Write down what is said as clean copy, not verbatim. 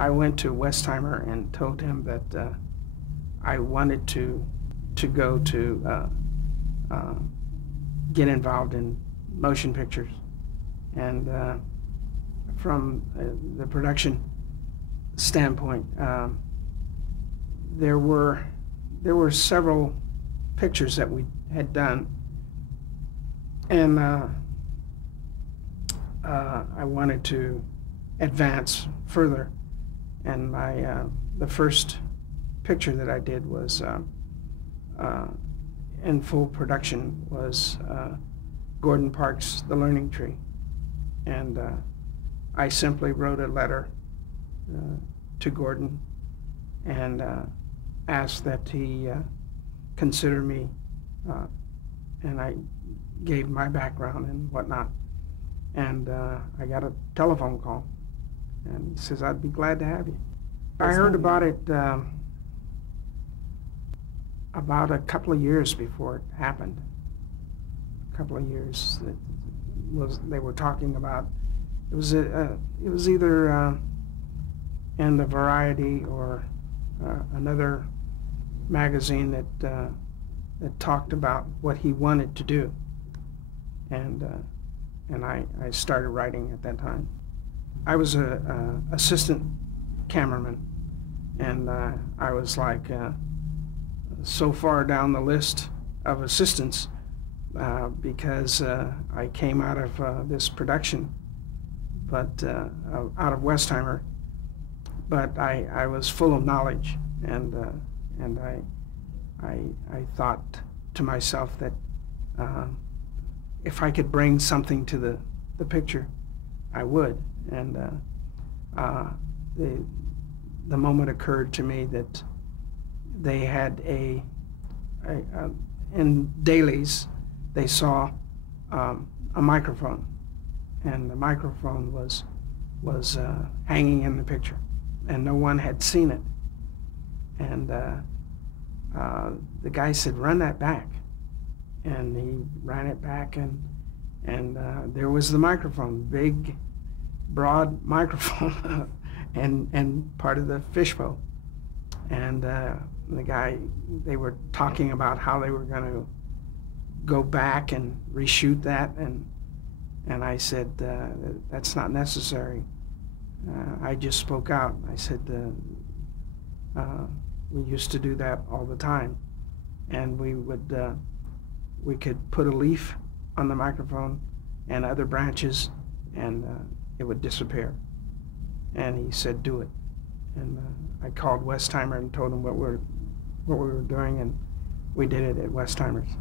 I went to Westheimer and told him that I wanted to go to get involved in motion pictures, and from the production standpoint, there were several pictures that we had done, and I wanted to advance further. And the first picture that I did was in full production was Gordon Parks' The Learning Tree, and I simply wrote a letter to Gordon and asked that he consider me, and I gave my background and whatnot, and I got a telephone call, and he says, "I'd be glad to have you." I heard about it about a couple of years before it happened. A couple of years that they were talking about. It was either in the Variety or another magazine that talked about what he wanted to do, and I started writing at that time. I was a assistant cameraman, and I was like so far down the list of assistants because I came out of this production, but out of Westheimer, but I was full of knowledge, and I thought to myself that if I could bring something to the picture, I would. And the moment occurred to me that they had in dailies they saw a microphone, and the microphone was hanging in the picture, and no one had seen it. And the guy said, "Run that back," and he ran it back, and there was the microphone, big, broad microphone, and part of the fishbowl. And the guy, they were talking about how they were going to go back and reshoot that, and I said, "That's not necessary." I just spoke out. I said, we used to do that all the time, and we could put a leaf on the microphone and other branches, and it would disappear. And he said, "Do it." And I called Westheimer and told him what we were doing, and we did it at Westheimer's.